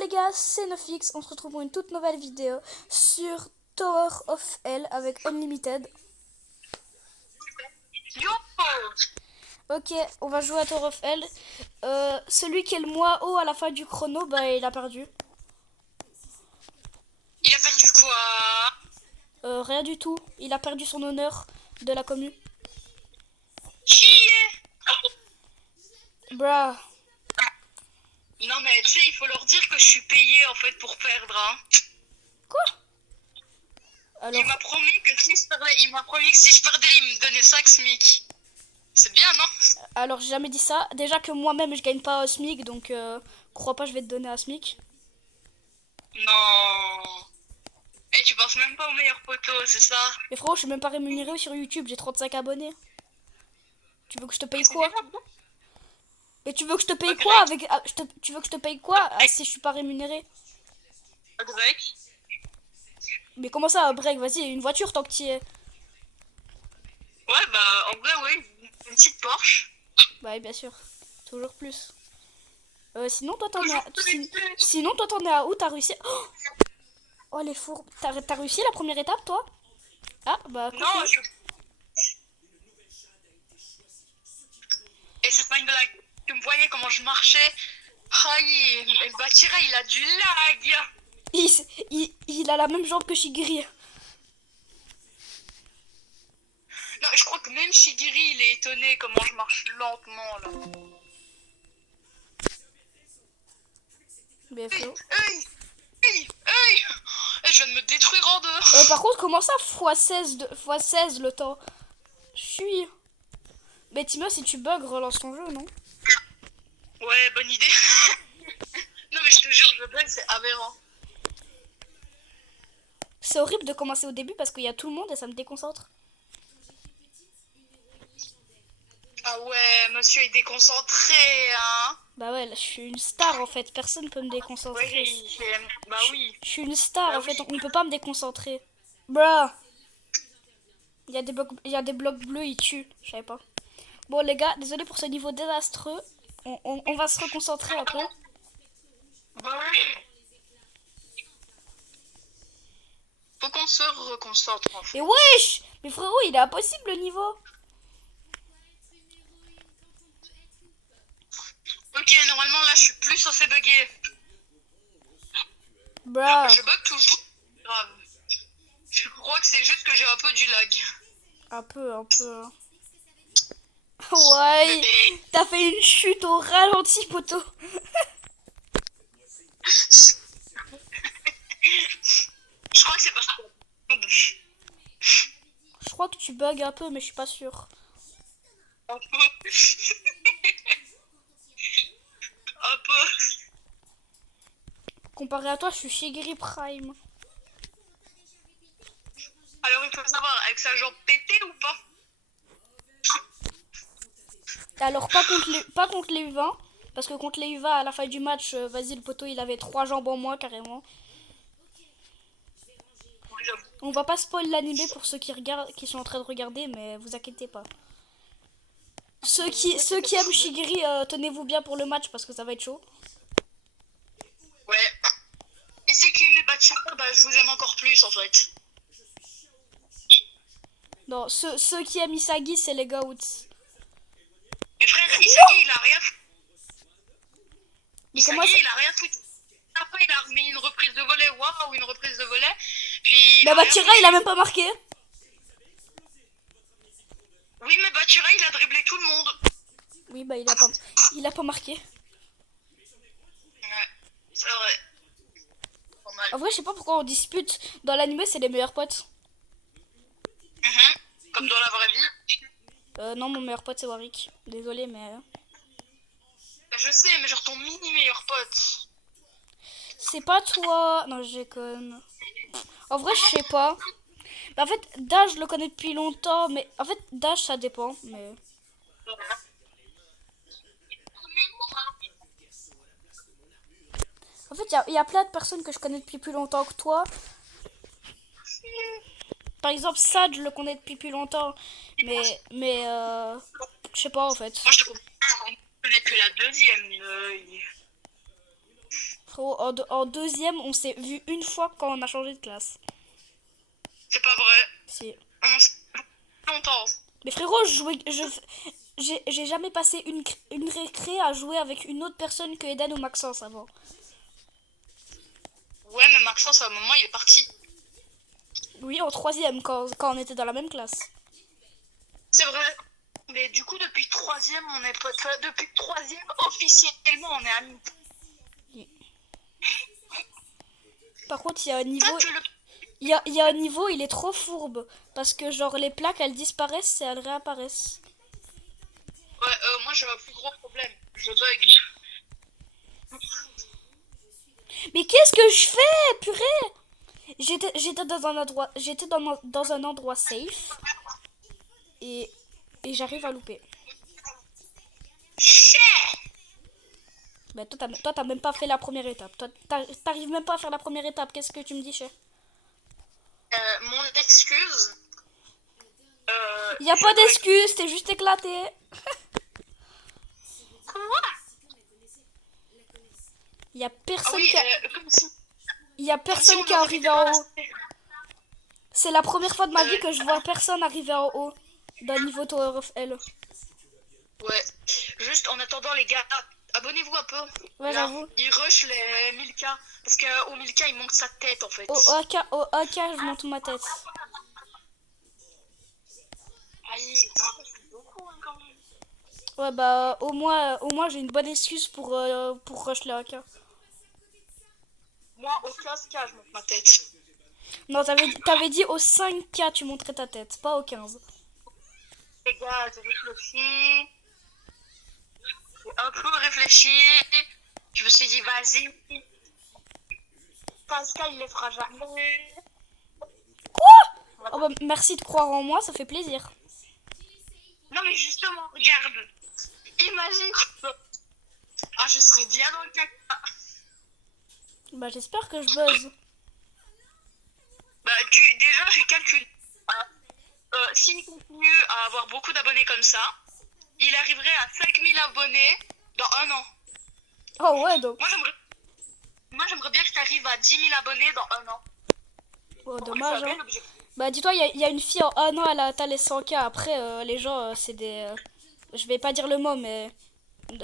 les gars, c'est Nofix, on se retrouve pour une toute nouvelle vidéo sur Tower of Hell avec Unlimited. Yo! Ok, on va jouer à Tower of Hell. Celui qui est le moins haut à la fin du chrono, bah il a perdu. Il a perdu quoi? Rien du tout, il a perdu son honneur de la commu. Qui est? Bruh. Non mais tu sais, il faut leur dire que je suis payé en fait pour perdre. Hein. Quoi? Alors, Il m'a promis que si je perdais, il me donnait 5 SMIC. C'est bien, non? alors j'ai jamais dit ça. Déjà que moi-même je gagne pas au SMIC, donc crois pas je vais te donner un SMIC. Non. Et tu penses même pas au meilleur poteau, c'est ça? Mais frérot, je suis même pas rémunéré sur YouTube, j'ai 35 abonnés. Tu veux que je te paye C'est quoi? déjà bon. Mais tu veux que je te paye Ok, quoi avec tu veux que je te paye quoi si je suis pas rémunéré? Drake. Mais comment ça, break? Vas-y, une voiture tant que tu y es. Ouais, bah en vrai, oui. Une petite Porsche. Bah oui, bien sûr. Toujours plus. Sinon, toi t'en es à... Toujours plus. Sinon, toi t'en es à où? T'as réussi... Oh, les fours. T'as réussi la première étape, toi? Ah, bah, Non, coucou. Et c'est pas une blague. Tu me voyais comment je marchais. Ah, le Batira, il a du lag. Il a la même jambe que Shigiri. Non, je crois que même Shigiri, il est étonné comment je marche lentement, là. Mais Hey, frérot. hey, hey, hey. Je viens de me détruire en deux. Par contre, comment ça, x16 le temps? Je suis... Mais Timo, si tu bugs, relance ton jeu, non? Ouais, bonne idée. Non, mais je te jure, je bug, c'est aberrant. C'est horrible de commencer au début parce qu'il y a tout le monde et ça me déconcentre. Ah ouais, monsieur est déconcentré, hein. Bah ouais, là, je suis une star en fait, personne peut me déconcentrer. Oui, bah oui. Je suis une star Bah en fait, oui. on peut pas me déconcentrer. Bruh. Il y a des blocs bleus, ils tuent, je savais pas. Bon les gars, désolé pour ce niveau désastreux. On va se reconcentrer un peu. Bah oui. Faut qu'on se reconcentre, en Et fait. wesh. Mais frérot, il est impossible le niveau. Ok, normalement, là, je suis plus censé bugger. Bruh. Je bug toujours. Grave. Je crois que c'est juste que j'ai un peu du lag. Un peu, un peu. Ouais, Mais t'as fait une chute au ralenti, poteau. je crois que c'est parce que... Je crois que tu bugs un peu, mais je suis pas sûre. Un peu. Un peu. Comparé à toi, je suis Shigiri Prime. Alors, il faut savoir, avec sa jambe pétée ou pas? Alors pas contre les U20, parce que contre les U20 à la fin du match, vas-y le poteau il avait 3 jambes en moins carrément. Oui, j'avoue. On va pas spoil l'animé pour ceux qui sont en train de regarder, mais vous inquiétez pas. Ceux qui aiment Shigiri, tenez-vous bien pour le match parce que ça va être chaud. Ouais. Et c'est qu'il les bat bah, je vous aime encore plus, en fait. Non, ceux qui aiment Isagi, c'est les goats. Mais frère, Isagi, il a rien foutu. Mais comment Isagi, ça... il a rien foutu. Après, il a remis une reprise de volet. Waouh, une reprise de volet. Puis, il Bah a rien Batira, foutu. il a même pas marqué. Oui, mais Batura, il a dribblé tout le monde. Oui, bah il a pas marqué. Ouais, c'est vrai. Pas mal. En vrai, je sais pas pourquoi on dispute. Dans l'animé, c'est les meilleurs potes. Comme dans la vraie vie. Non, mon meilleur pote, c'est Warwick. Désolé, mais... Je sais, mais genre ton mini meilleur pote. C'est pas toi... Non, je déconne. En vrai, je sais pas. Bah, en fait, Dash, je le connais depuis longtemps, mais... En fait, Dash, ça dépend, mais... En fait, il y a plein de personnes que je connais depuis plus longtemps que toi. Par exemple, Sad, je le connais depuis plus longtemps, mais je sais pas, en fait. Moi, je te connais que la deuxième. Frérot, en deuxième, on s'est vu une fois quand on a changé de classe. C'est pas vrai. Si. On s'est vu longtemps. Mais frérot, j'ai jamais passé une récré à jouer avec une autre personne que Eden ou Maxence avant. Ouais, mais Maxence, à un moment, il est parti. Oui, en troisième, quand on était dans la même classe. C'est vrai. Mais du coup, depuis troisième, on est potes. Enfin, depuis troisième, officiellement, on est amis. Par contre, il y a un niveau... Toi, tu le... Il y a un niveau, il est trop fourbe. Parce que genre les plaques, elles disparaissent et elles réapparaissent. Ouais, moi, j'ai un plus gros problème. Je bug. Mais qu'est-ce que je fais, purée? J'étais dans un endroit safe. Et j'arrive à louper. Chut. Bah toi, t'as même pas fait la première étape. Toi, t'arrives même pas à faire la première étape. Qu'est-ce que tu me dis, chef? Mon excuse. Y a pas d'excuse, t'es juste éclaté. Quoi? Y a Ah personne oui, comme si... y a comme si personne on qui est aurait arrivé été en haut. balancé. C'est la première fois de ma vie que je vois personne arriver en haut d'un niveau Tower of Hell. Ouais. Juste en attendant, les gars, abonnez-vous un peu. Ouais, Là, j'avoue. il rush les 1000K. Parce qu'au 1000K, il manque sa tête, en fait. Au AK, je monte ma tête. Aïe, c'est beaucoup, hein, quand même. Ouais, bah, au moins j'ai une bonne excuse pour rush le AK. Moi, au 15K, je monte ma tête. Non, t'avais dit au 5K tu montrais ta tête, pas au 15. Les gars, j'ai réfléchi. J'ai un peu réfléchi. Je me suis dit, vas-y. 15K, il les fera jamais. Oh bah, merci de croire en moi, ça fait plaisir. Non, mais justement, regarde. Imagine. Ah, je serais bien dans le caca. Bah, j'espère que je buzz. Bah, déjà, j'ai calculé. S'il continue à avoir beaucoup d'abonnés comme ça, il arriverait à 5000 abonnés dans un an. Oh ouais, donc. Moi, j'aimerais bien que tu arrives à 10 000 abonnés dans un an. Oh, C'est dommage, un hein. bel objectif. Bah, dis-toi, il y a une fille en un an, elle a atteint les 100K. Après, les gens, c'est des. Je vais pas dire le mot, mais.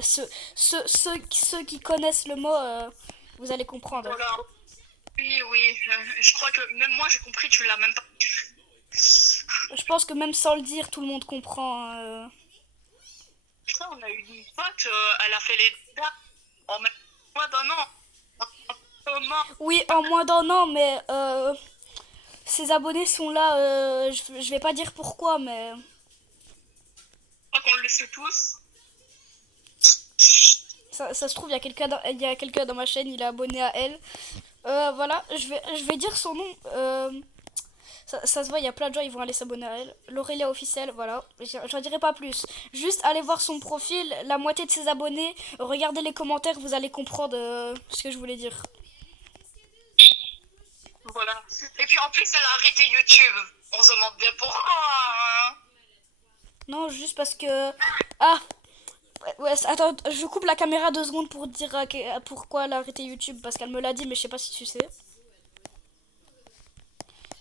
Ceux qui connaissent le mot, vous allez comprendre. Voilà. Oui, oui. Je crois que même moi, j'ai compris, tu l'as même pas. Je pense que même sans le dire, tout le monde comprend. Putain, on a eu une pote, elle a fait les dates en même moins d'un an. Oui, en moins d'un an, mais ses abonnés sont là. Je vais pas dire pourquoi, mais. Je crois qu'on le sait tous. Ça se trouve, il y a quelqu'un dans ma chaîne, il est abonné à elle. Voilà, je vais dire son nom. Ça se voit, il y a plein de gens, ils vont aller s'abonner à elle. L'Aurélia officielle, voilà. J'en dirai pas plus. Juste allez voir son profil, la moitié de ses abonnés. Regardez les commentaires, vous allez comprendre ce que je voulais dire. Voilà. Et puis en plus, elle a arrêté YouTube. On se demande bien pourquoi. Hein. Non, juste parce que... Ah ouais, attends, je coupe la caméra 2 secondes pour dire pourquoi elle a arrêté YouTube. Parce qu'elle me l'a dit, mais je sais pas si tu sais.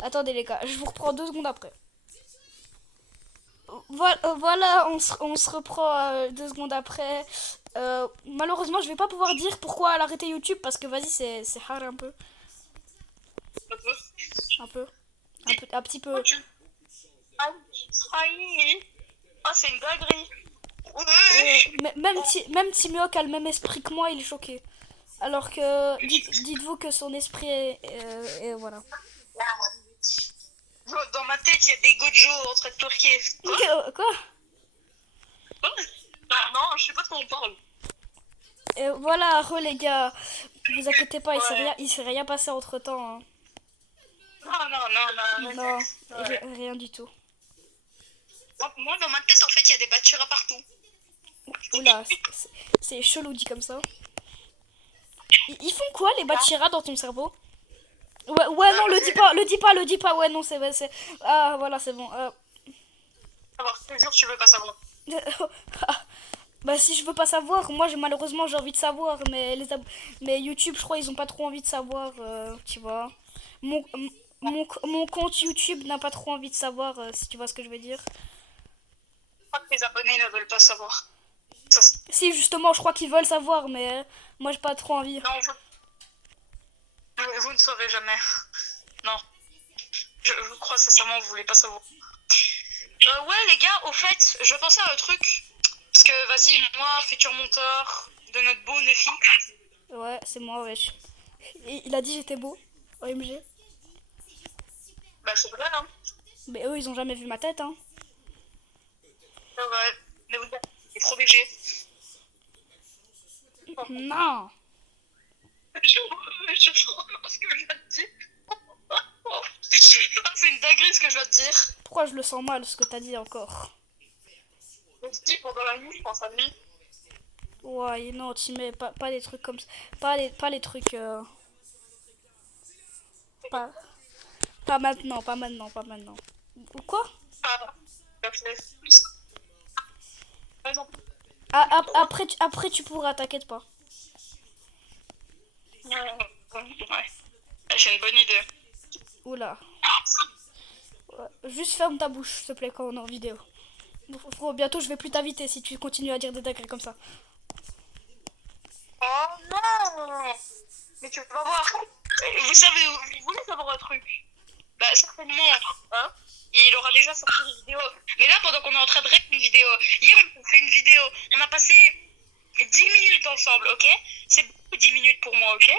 Attendez les gars, je vous reprends 2 secondes après. Voilà, on se reprend 2 secondes après. Malheureusement, je vais pas pouvoir dire pourquoi elle a arrêté YouTube parce que vas-y, c'est hard un peu. Un peu. Un petit peu. Oh, c'est une dinguerie. Même Timéoc a le même esprit que moi, il est choqué. Alors que dites-vous que son esprit est voilà. Dans ma tête, il y a des Gojo en train de twerker. Quoi? Non, je sais pas de quoi on parle. Voilà, les gars, vous inquiétez pas, Ouais. il s'est rien passé entre temps. Hein. Non. Non, Ouais. rien du tout. Moi, dans ma tête, en fait, il y a des Bachira partout. Oula, c'est chelou dit comme ça. Ils font quoi les Bachira dans ton cerveau? Ouais, non, le dis pas, ouais, non, c'est... Ah, voilà, c'est bon. Alors, toujours, tu veux pas savoir. Bah si je veux pas savoir, moi malheureusement j'ai envie de savoir, mais mais YouTube je crois ils ont pas trop envie de savoir, tu vois. Mon, mon compte YouTube n'a pas trop envie de savoir, si tu vois ce que je veux dire. Je crois que les abonnés ne veulent pas savoir. Ça, Si justement je crois qu'ils veulent savoir, mais moi j'ai pas trop envie. non, vous ne saurez jamais. Non, je crois sincèrement que vous voulez pas savoir. Ouais les gars, au fait, je pensais à un truc. Parce que vas-y, moi, futur monteur de notre beau Nefi. Ouais, c'est moi, wesh. Il a dit j'étais beau, OMG. Bah c'est vrai, hein. Mais eux ils ont jamais vu ma tête, hein. C'est vrai. Mais vous êtes trop obligé. Non. Je sens ce que je viens de dire. C'est une dinguerie ce que je viens de dire. Pourquoi je le sens mal ce que t'as dit encore? Je me suis dit pendant la nuit, je pense à lui. Ouais, non, tu mets pas des trucs comme ça. Pas les trucs. Pas, pas maintenant, pas maintenant, pas maintenant. Ou quoi? Ah, parfait. Par exemple. Ah, après tu pourras, t'inquiète pas. Ouais. J'ai une bonne idée. Oula. Ouais, juste ferme ta bouche, s'il te plaît, quand on est en vidéo. Frérot, bientôt je vais plus t'inviter si tu continues à dire des dingueries comme ça. Oh non! Mais tu vas voir. Vous savez, vous voulez savoir un truc? Bah certainement, hein? Il aura déjà sorti une vidéo. Mais là, pendant qu'on est en train de répondre une vidéo, hier on a fait une vidéo, on a passé 10 minutes ensemble, ok? C'est beaucoup 10 minutes pour moi, ok?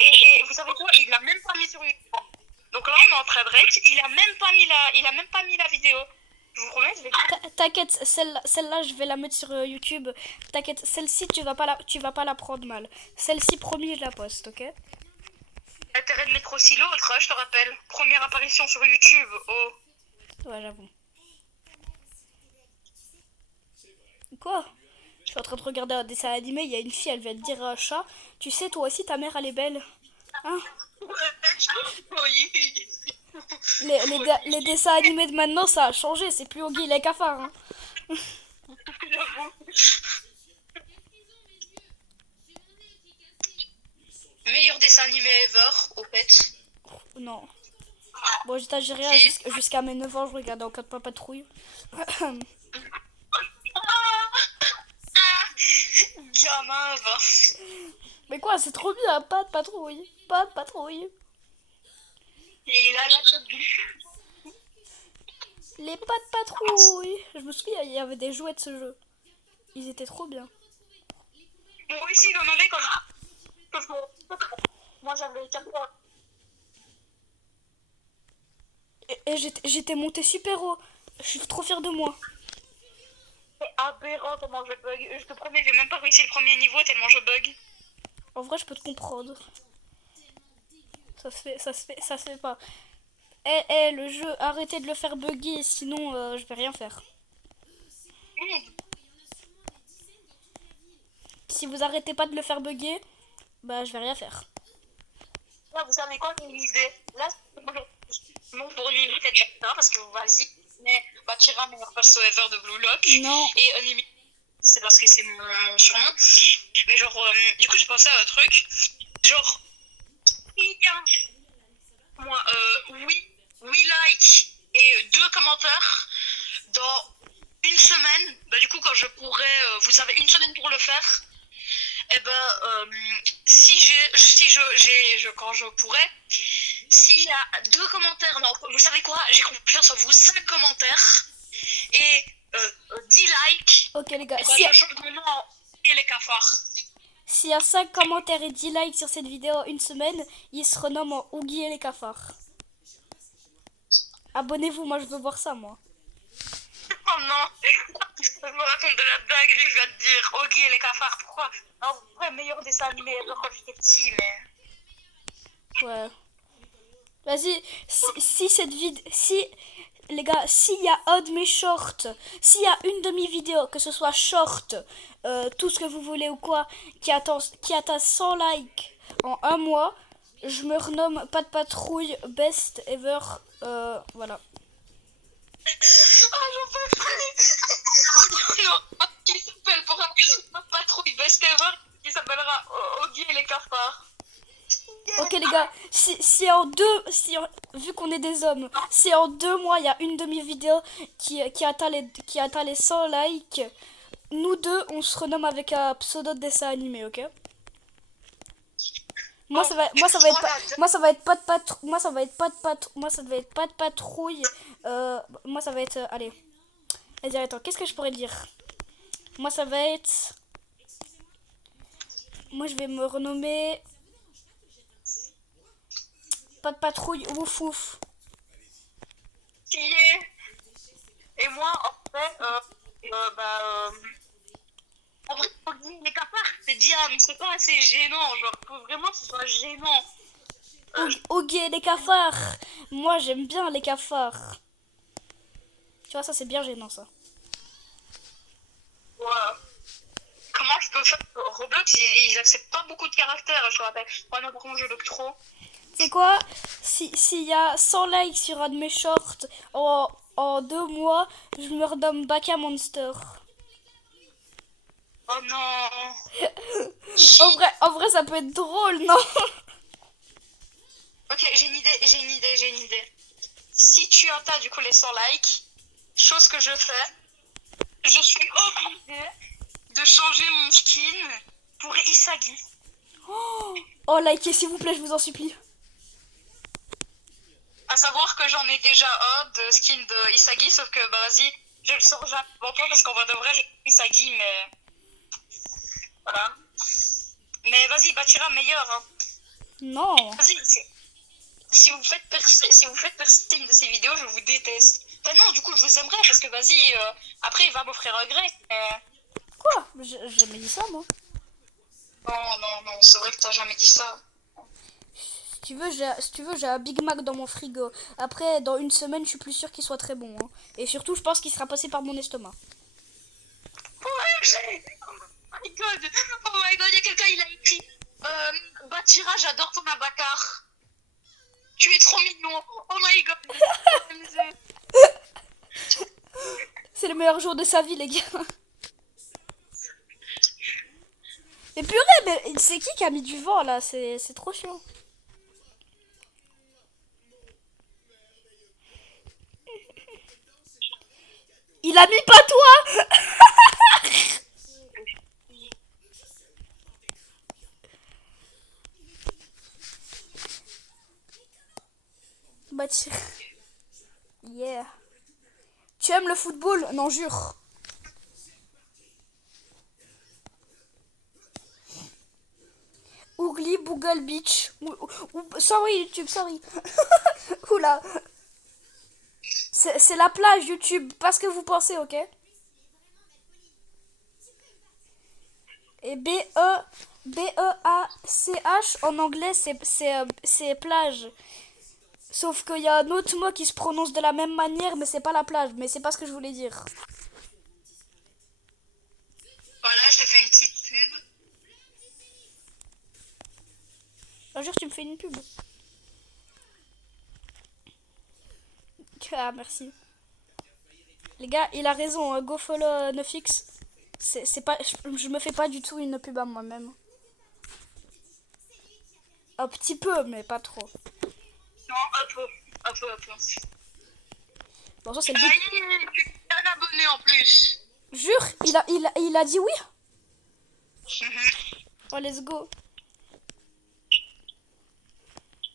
Et vous savez quoi? Il l'a même pas mis sur YouTube. Donc là, on est en train de rec, il a même pas mis la vidéo. Je vous promets, je vais... T'inquiète, celle-là, je vais la mettre sur YouTube. T'inquiète, celle-ci, tu vas pas la prendre mal. Celle-ci, promis, je la poste, ok? Intérêt de mettre aussi l'autre, hein, je te rappelle. Première apparition sur YouTube. Oh. Ouais, j'avoue. Quoi? Je suis en train de regarder un dessin animé, il y a une fille, elle vient te dire à un chat, tu sais, toi aussi, ta mère, elle est belle. Hein? Oui. Les dessins animés de maintenant, ça a changé, c'est plus Oggy les cafards. Hein. J'avoue. Meilleur dessin animé ever, au fait. Non. Bon, j'étais algérien jusqu'à mes 9 ans, je regardais Encore pas patrouille. Gamin, va. Mais quoi, c'est trop bien, pas de patrouille. Pas de patrouille. Et il a la tête du... Les pas de patrouille. Je me souviens, il y avait des jouets de ce jeu. Ils étaient trop bien. Moi aussi, j'en avais quand moi, j'avais 4 ans. Et j'étais monté super haut. Je suis trop fière de moi. C'est aberrant comment je bug. Je te promets, j'ai même pas réussi le premier niveau tellement je bug. En vrai, je peux te comprendre. Ça se fait pas. Le jeu, arrêtez de le faire bugger, sinon je vais rien faire. Si vous arrêtez pas de le faire bugger, bah je vais rien faire. Là, vous savez quoi, j'ai une idée. Là, non pour lui, peut-être pas, parce que vas-y, mais bâtir un meilleur perso ever de Blue Lock. Non. Et Unlimited, c'est parce que c'est mon surnom. Mais genre, du coup, j'ai pensé à un truc. Genre, moi, oui like et 2 commentaires dans une semaine. Bah, du coup, quand je pourrais, vous avez une semaine pour le faire. Et ben, quand je pourrais, s'il y a 2 commentaires, non, vous savez quoi, j'ai confiance en vous, 5 commentaires et 10 likes. Ok les gars, et ben, je change mon nom en et les cafards. s'il y a 5 commentaires et 10 likes sur cette vidéo en une semaine, il se renomme en Oogie et les cafards. Abonnez-vous, moi je veux voir ça moi. Oh non, je me raconte de la dinguerie, je vais te dire, Oggy et les cafards, pourquoi? En vrai, meilleur dessin animé quand j'étais petit, mais... Ouais. Vas-y, si cette vidéo... Si... Les gars, s'il y a un de mes shorts, s'il y a une de mes vidéos, que ce soit short, tout ce que vous voulez ou quoi, qui atteint 100 likes en un mois, je me renomme Pas de patrouille best ever. Voilà. Ah, j'en peux plus. Non, notre patrouille best ever qui s'appellera Oggy et les cafards. Ok les gars, si en deux, vu qu'on est des hommes, si en 2 mois il y a une de mes vidéos qui atteint les 100 likes, nous deux on se renomme avec un pseudo de dessin animé, ok? Moi ça va être pas de patrouille, moi ça va être, allez, vas-y attends, qu'est-ce que je pourrais dire? Moi ça va être, moi je vais me renommer pas de patrouille, ouf ouf. Stylé. Et moi, en fait, en vrai, Oggy et les cafards, c'est bien, mais c'est pas assez gênant. Genre, faut vraiment que ce soit gênant. Oggy les cafards. Moi j'aime bien les cafards. Tu vois, ça c'est bien gênant ça. Ouais. Comment je peux faire Roblox, ils acceptent pas beaucoup de caractères, je te rappelle. Moi, non, par contre, je bug trop. C'est quoi? S'il y a 100 likes sur un de mes shorts en 2 mois, je me renomme Baka Monster. Oh non. En vrai, ça peut être drôle, non? Ok, j'ai une idée. Si tu atteins du coup les 100 likes, chose que je fais, je suis obligée de changer mon skin pour Isagi. Oh, likez s'il vous plaît, je vous en supplie. À savoir que j'en ai déjà un de skin de Isagi, sauf que bah vas-y, je le sors jamais avant toi parce qu'en vrai de vrai, j'ai Isagi, mais voilà. Mais vas-y, Bachira meilleur. Hein. Non. Vas-y, si vous faites percer une de ces vidéos, je vous déteste. Enfin non, du coup, je vous aimerais parce que vas-y, après il va m'offrir un grec. Quoi? J'ai jamais dit ça, moi. Non, c'est vrai que t'as jamais dit ça. Si tu veux, j'ai un Big Mac dans mon frigo. Après, dans une semaine, je suis plus sûre qu'il soit très bon. Hein. Et surtout, je pense qu'il sera passé par mon estomac. Ouais, oh my god, il y a quelqu'un, il a écrit Bachira, j'adore ton avatar. Tu es trop mignon. Oh my god. C'est le meilleur jour de sa vie, les gars. Mais purée, mais c'est qui a mis du vent là? C'est trop chiant. Il a mis pas toi. Bah yeah. Tu aimes le football? Non, jure. Ougli, Boogle Beach. Sorry YouTube, sorry. Oula. C'est la plage YouTube, pas ce que vous pensez, ok? Et B-E-A-C-H en anglais, c'est plage. Sauf qu'il y a un autre mot qui se prononce de la même manière, mais c'est pas la plage. Mais c'est pas ce que je voulais dire. Voilà, je te fais une petite pub. Un jour, tu me fais une pub. Ah, merci. Les gars, il a raison. Hein, go follow Nofix. C'est pas, je me fais pas du tout une pub à moi-même. Un petit peu, mais pas trop. Non, un peu. Bon, ça, c'est le but. Tu es un abonné en plus. Jure, il a dit oui. Oh, let's go.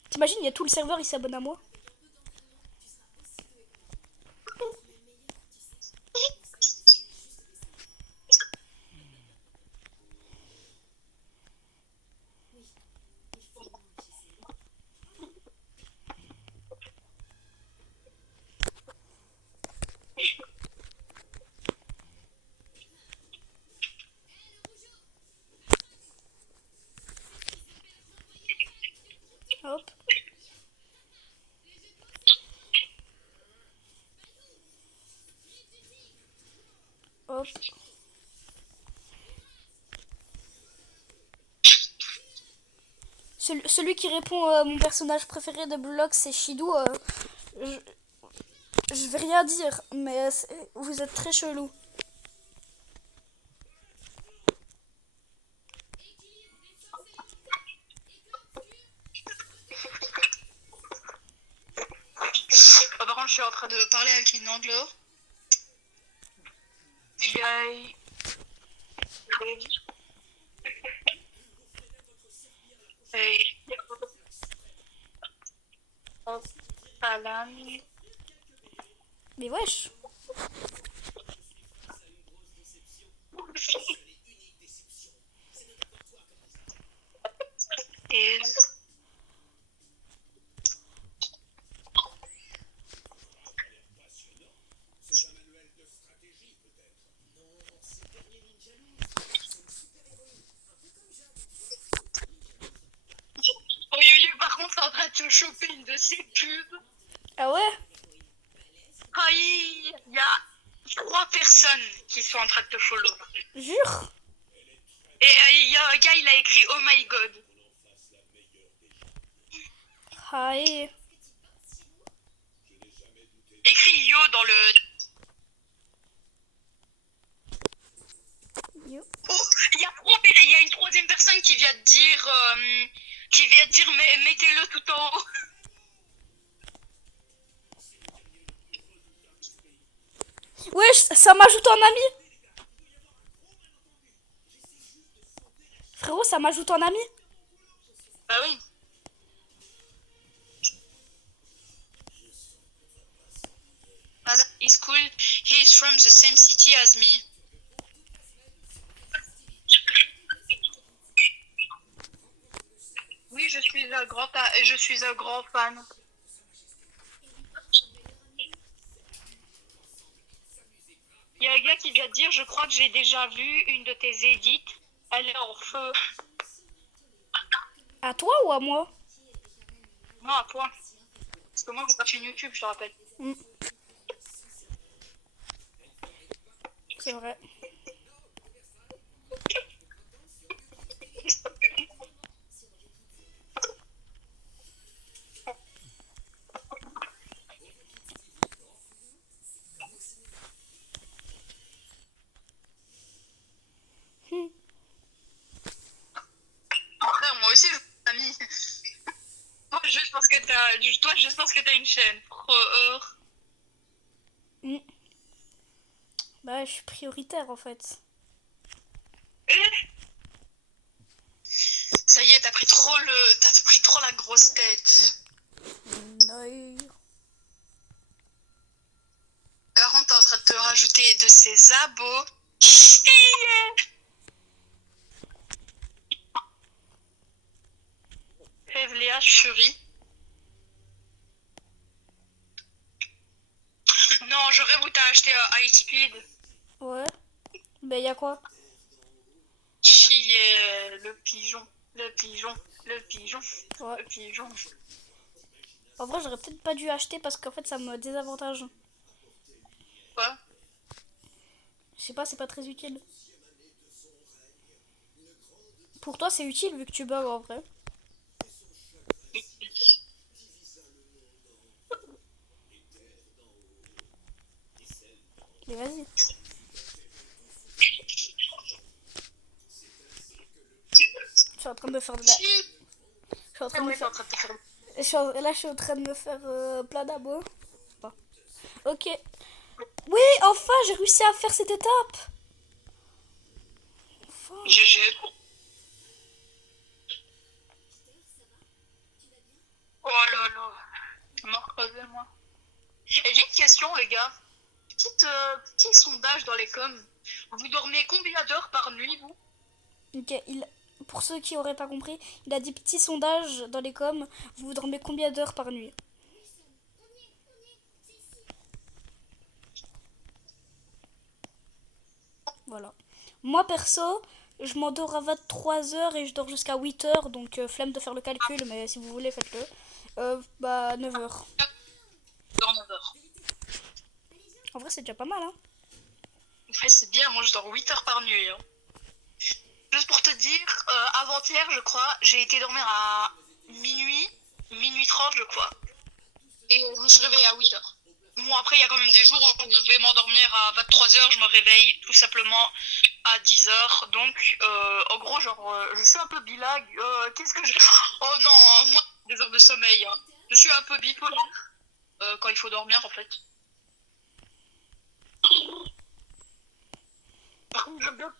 T'imagines, il y a tout le serveur, il s'abonne à moi. Hop. Hop. Celui qui répond à mon personnage préféré de Blox, c'est Shidou. Je vais rien dire, mais vous êtes très chelou. je suis en train de parler avec une anglo. Guy. Hey. Alan. Mais wesh. Is. Par contre, c'est en train de se choper une de ses pubs. Ah ouais? Ah, il y a 3 personnes qui sont en train de te follow. Jure? Et il y a un gars, il a écrit Oh my god. Hi. Écrit Yo dans le. Yo. Oh, il y a une troisième personne qui vient de dire. Mettez-le tout en haut. Wesh, ça m'ajoute en ami. Frérot, ça m'ajoute en ami. Bah oui. Adam is cool. He is from the same city as me. Oui, je suis un grand fan. Il y a un gars qui vient de dire, je crois que j'ai déjà vu une de tes édits. Elle est en feu. À toi ou à moi? Non, à toi. Parce que moi, j'ai pas fait YouTube, je te rappelle. C'est vrai. Frère, moi aussi, je ami. Toi, juste parce que t'as une chaîne. Bah, je suis prioritaire en fait. Ça y est, t'as pris trop la grosse tête. Non. Par contre, t'es en train de te rajouter de ces abos. Rêve Léa Fury. Non, je rêve où t'as acheté un High Speed. Ouais. Bah, y a quoi? Qui est le pigeon. Le pigeon. Ouais. Le pigeon. En vrai, j'aurais peut-être pas dû acheter parce qu'en fait, ça me désavantage. Quoi? Je sais pas, c'est pas très utile. Pour toi, c'est utile vu que tu bugs en vrai. Mais vas-y. Je suis en train de me faire de la... Je suis en train de me faire... Là, je suis en train de me faire plein d'abos. Bon. Ok. Oui, enfin, j'ai réussi à faire cette étape. Enfin. GG. Oh là là. Mort crevé, moi. Et j'ai une question, les gars. Petit sondage dans les coms. Vous dormez combien d'heures par nuit, vous? Ok, pour ceux qui auraient pas compris, il a dit petit sondage dans les coms. Vous dormez combien d'heures par nuit? Voilà. Moi, perso, je m'endors à 23 heures et je dors jusqu'à 8 heures. Donc, flemme de faire le calcul, mais si vous voulez, faites-le. Bah, 9 heures. Dans 9 heures. En vrai, c'est déjà pas mal, hein. Ouais, c'est bien, moi je dors 8 heures par nuit. Hein. Juste pour te dire, avant-hier, je crois, j'ai été dormir à minuit 30, je crois. Et je me suis réveillée à 8 heures. Bon, après, il y a quand même des jours où je vais m'endormir à 23 heures, je me réveille tout simplement à 10 heures. Donc, en gros, genre, je suis un peu bilag. Qu'est-ce que je... Oh non, moi, des heures de sommeil. Hein. Je suis un peu bipolaire. quand il faut dormir en fait. Par contre, j'aime bien.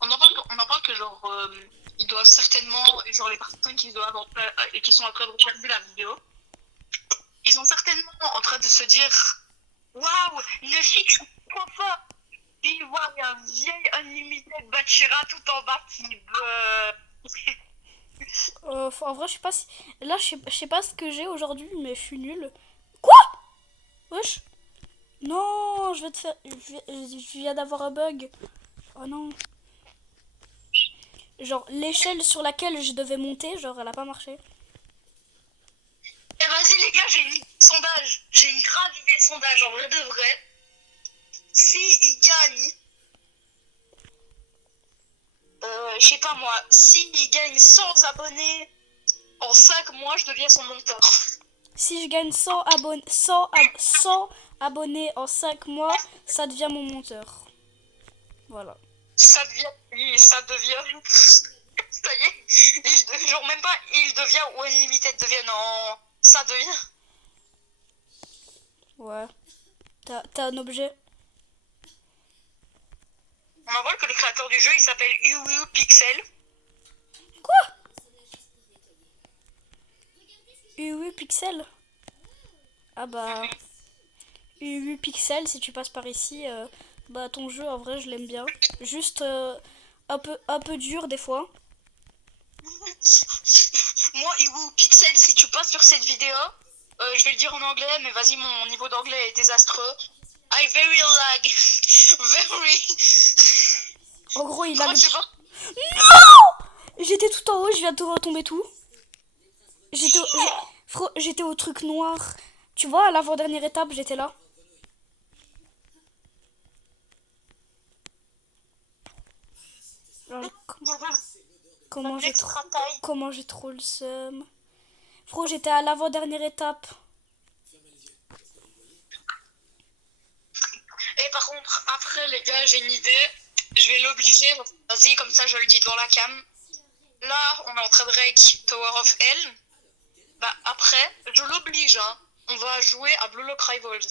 On en parle que genre ils doivent certainement, genre les personnes qui sont en train de regarder la vidéo, ils sont certainement en train de se dire waouh, ne fixe pas. Puis voir un vieil Unlimited Bachira tout en bas qui En vrai, je sais pas si. Là, je sais pas ce que j'ai aujourd'hui, mais je suis nulle. Quoi? Wesh? Non, je vais te faire. Je viens d'avoir un bug. Oh non. Genre, l'échelle sur laquelle je devais monter, genre, elle a pas marché. Eh vas-y les gars, j'ai une sondage. J'ai une grave idée de sondage en vrai de vrai. Si il gagne, je sais pas moi, si il gagne 100 abonnés en 5 mois, je deviens son monteur. Si je gagne 100 abonnés en 5 mois, ça devient mon monteur. Voilà. Ça devient, ça y est, genre même pas, il devient ou Unlimited devient, non, ça devient. Ouais. T'as un objet? On m'envoie que le créateur du jeu, il s'appelle UU Pixel. Quoi? UU Pixel? Ah bah. UU Pixel, si tu passes par ici, bah ton jeu en vrai je l'aime bien. Juste un peu dur des fois. Moi, UU Pixel, si tu passes sur cette vidéo, je vais le dire en anglais, mais vas-y, mon niveau d'anglais est désastreux. I very lag. Very. En gros il a le... Je sais pas. Non! J'étais tout en haut, je viens de retomber tout. J'étais au truc noir. Tu vois, à l'avant-dernière étape, j'étais là. Alors, comment j'ai trop le seum. Frérot, j'étais à l'avant-dernière étape. Et par contre, après, les gars, j'ai une idée. Je vais l'obliger. Vas-y, comme ça, je le dis devant la cam. Là, on est en train de rec Tower of Hell. Bah, après, je l'oblige, hein. On va jouer à Blue Lock Rivals.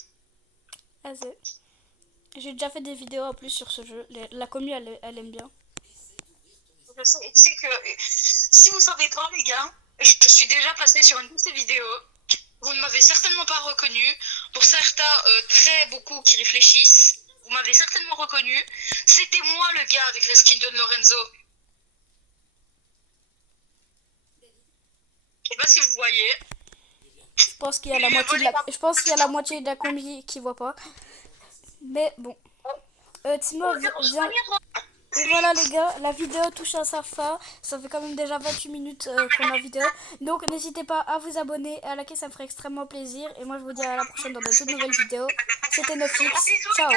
Vas-y. J'ai déjà fait des vidéos en plus sur ce jeu. La commu, elle aime bien. Je sais, tu sais que si vous savez pas, les gars, je suis déjà passée sur une de ces vidéos. Vous ne m'avez certainement pas reconnu. Pour certains, très beaucoup qui réfléchissent, vous m'avez certainement reconnu. C'était moi le gars avec le skin de Lorenzo. Je sais pas si vous voyez. Je pense qu'il y a la moitié de la commu qui voit pas. Mais bon. Timo, viens. Et voilà les gars, la vidéo touche à sa fin. Ça fait quand même déjà 28 minutes qu'on a vidéo. Donc n'hésitez pas à vous abonner et à liker, ça me ferait extrêmement plaisir. Et moi je vous dis à la prochaine dans de toutes nouvelles vidéos. C'était Nofix. Ciao.